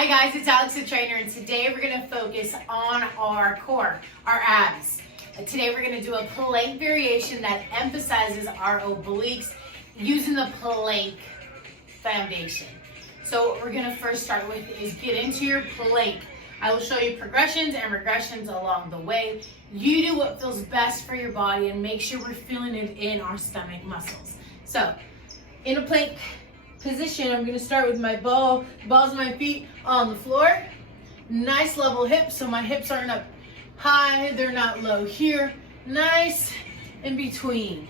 Hi guys, it's Alex the trainer, and today we're going to focus on our core, our abs. Today we're going to do a plank variation that emphasizes our obliques using the plank foundation. So what we're going to first start with is get into your plank. I will show you progressions and regressions along the way. You do what feels best for your body and make sure we're feeling it in our stomach muscles. So in a plank position, I'm going to start with my balls of my feet on the floor. Nice level hips, so my hips aren't up high, they're not low here. Nice in between.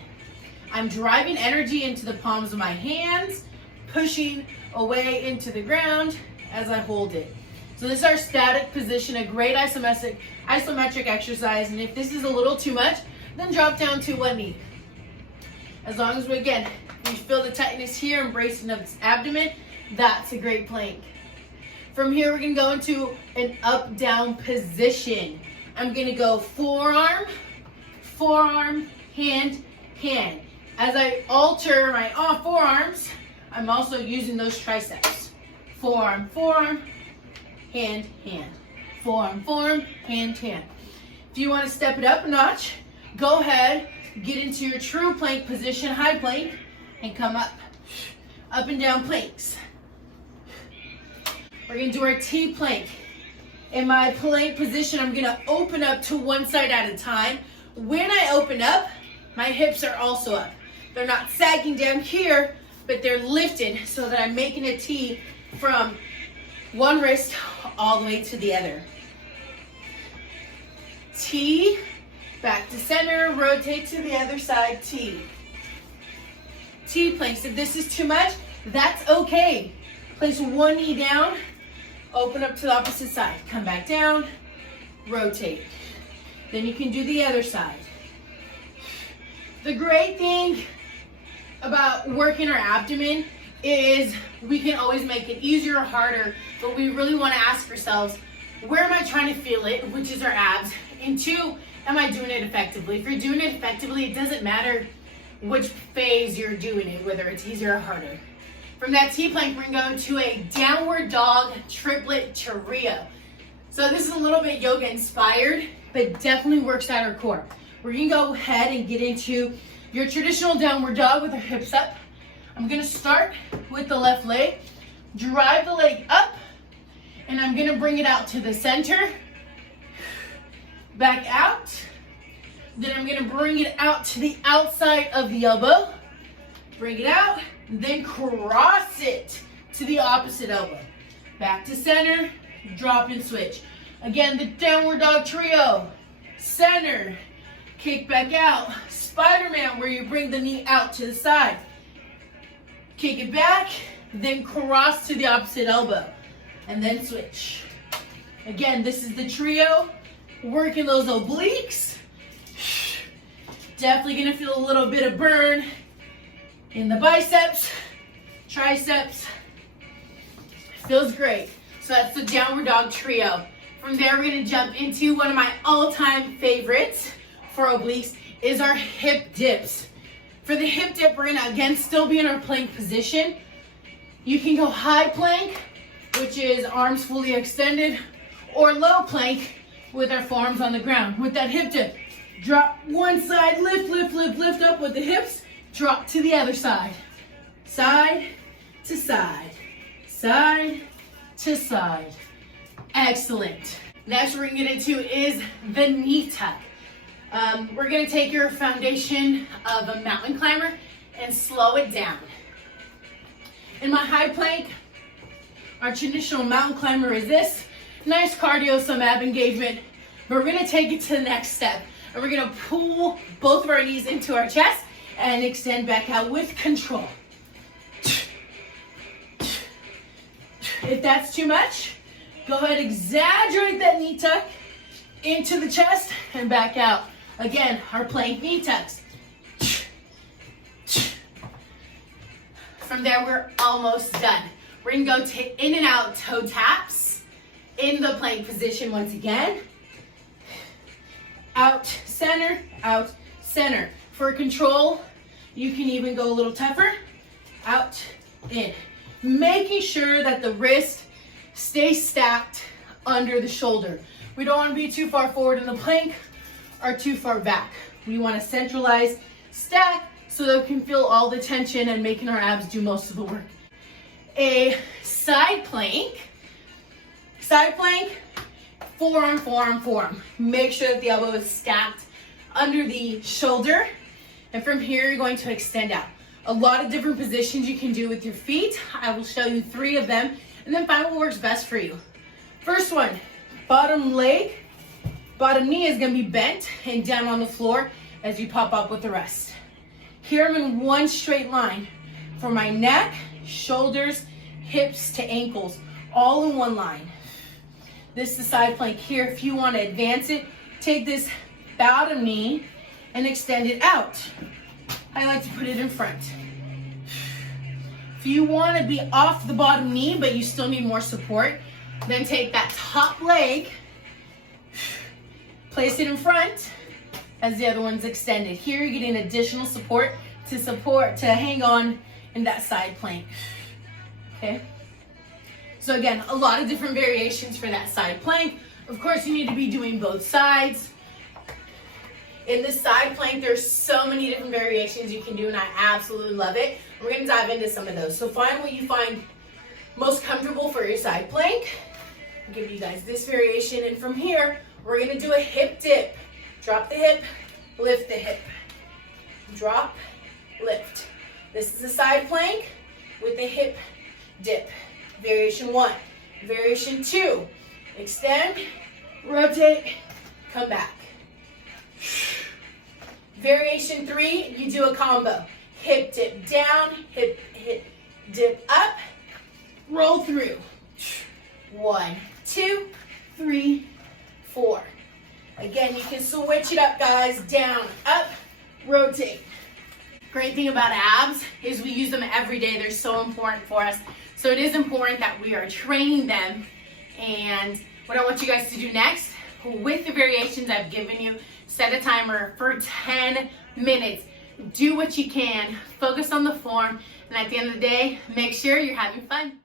I'm driving energy into the palms of my hands, pushing away into the ground as I hold it. So this is our static position, a great isometric exercise, and if this is a little too much, then drop down to one knee. As long as we feel the tightness here, embracing of this abdomen, that's a great plank. From here, we're gonna go into an up-down position. I'm gonna go forearm, hand, hand. As I alter my forearms, I'm also using those triceps. Forearm, hand, hand. Forearm, hand, hand. If you wanna step it up a notch, go ahead, get into your true plank position, high plank, and come up and down planks. We're gonna do our T-plank. In my plank position, I'm gonna open up to one side at a time. When I open up, my hips are also up. They're not sagging down here, but they're lifted so that I'm making a T from one wrist all the way to the other. T, back to center, rotate to the other side, T. T-planks. If this is too much, that's okay. Place one knee down, open up to the opposite side. Come back down, rotate. Then you can do the other side. The great thing about working our abdomen is we can always make it easier or harder, but we really want to ask ourselves, where am I trying to feel it, which is our abs? And two, am I doing it effectively? If you're doing it effectively, it doesn't matter which phase you're doing it, whether it's easier or harder. From that T-plank, we're gonna go to a downward dog triplet trio. So this is a little bit yoga inspired, but definitely works out our core. We're gonna go ahead and get into your traditional downward dog with our hips up. I'm gonna start with the left leg, drive the leg up, and I'm gonna bring it out to the center, back out. Then I'm gonna bring it out to the outside of the elbow, bring it out, then cross it to the opposite elbow. Back to center, drop and switch. Again, the downward dog trio. Center, kick back out. Spider-Man, where you bring the knee out to the side. Kick it back, then cross to the opposite elbow, and then switch. Again, this is the trio, working those obliques. Definitely gonna feel a little bit of burn in the biceps, triceps. Feels great. So that's the downward dog trio. From there, we're gonna jump into one of my all-time favorites for obliques is our hip dips. For the hip dip, we're gonna again still be in our plank position. You can go high plank, which is arms fully extended, or low plank with our forearms on the ground. With that hip dip, drop one side, lift up with the hips, drop to the other side. Side to side, side to side. Excellent. Next we're gonna get into is the knee tuck. We're gonna take your foundation of a mountain climber and slow it down. In my high plank, our traditional mountain climber is this. Nice cardio, some ab engagement, but we're gonna take it to the next step. And we're gonna pull both of our knees into our chest and extend back out with control. If that's too much, go ahead, exaggerate that knee tuck into the chest and back out. Again, our plank knee tucks. From there, we're almost done. We're gonna go to in and out toe taps in the plank position once again. Out, center, out, center. For control, you can even go a little tougher. Out, in. Making sure that the wrist stay stacked under the shoulder. We don't want to be too far forward in the plank or too far back. We want to centralize, stack, so that we can feel all the tension and making our abs do most of the work. A side plank, forearm, forearm, forearm. Make sure that the elbow is stacked under the shoulder. And from here, you're going to extend out. A lot of different positions you can do with your feet. I will show you 3 of them and then find what works best for you. First one, bottom leg, bottom knee is gonna be bent and down on the floor as you pop up with the rest. Here I'm in one straight line for my neck, shoulders, hips to ankles, all in one line. This is the side plank here. If you want to advance it, take this bottom knee and extend it out. I like to put it in front. If you want to be off the bottom knee, but you still need more support, then take that top leg, place it in front as the other one's extended. Here you're getting additional support to hang on in that side plank. Okay? So again, a lot of different variations for that side plank. Of course, you need to be doing both sides. In the side plank, there's so many different variations you can do, and I absolutely love it. We're gonna dive into some of those. So find what you find most comfortable for your side plank. I'll give you guys this variation, and from here, we're gonna do a hip dip. Drop the hip, lift the hip. Drop, lift. This is the side plank with the hip dip. Variation 1. Variation 2. Extend, rotate, come back. Variation 3, you do a combo. Hip dip down, hip dip up, roll through. 1, 2, 3, 4. Again, you can switch it up, guys. Down, up, rotate. Great thing about abs is we use them every day. They're so important for us. So it is important that we are training them. And what I want you guys to do next, with the variations I've given you, set a timer for 10 minutes. Do what you can, focus on the form, and at the end of the day, make sure you're having fun.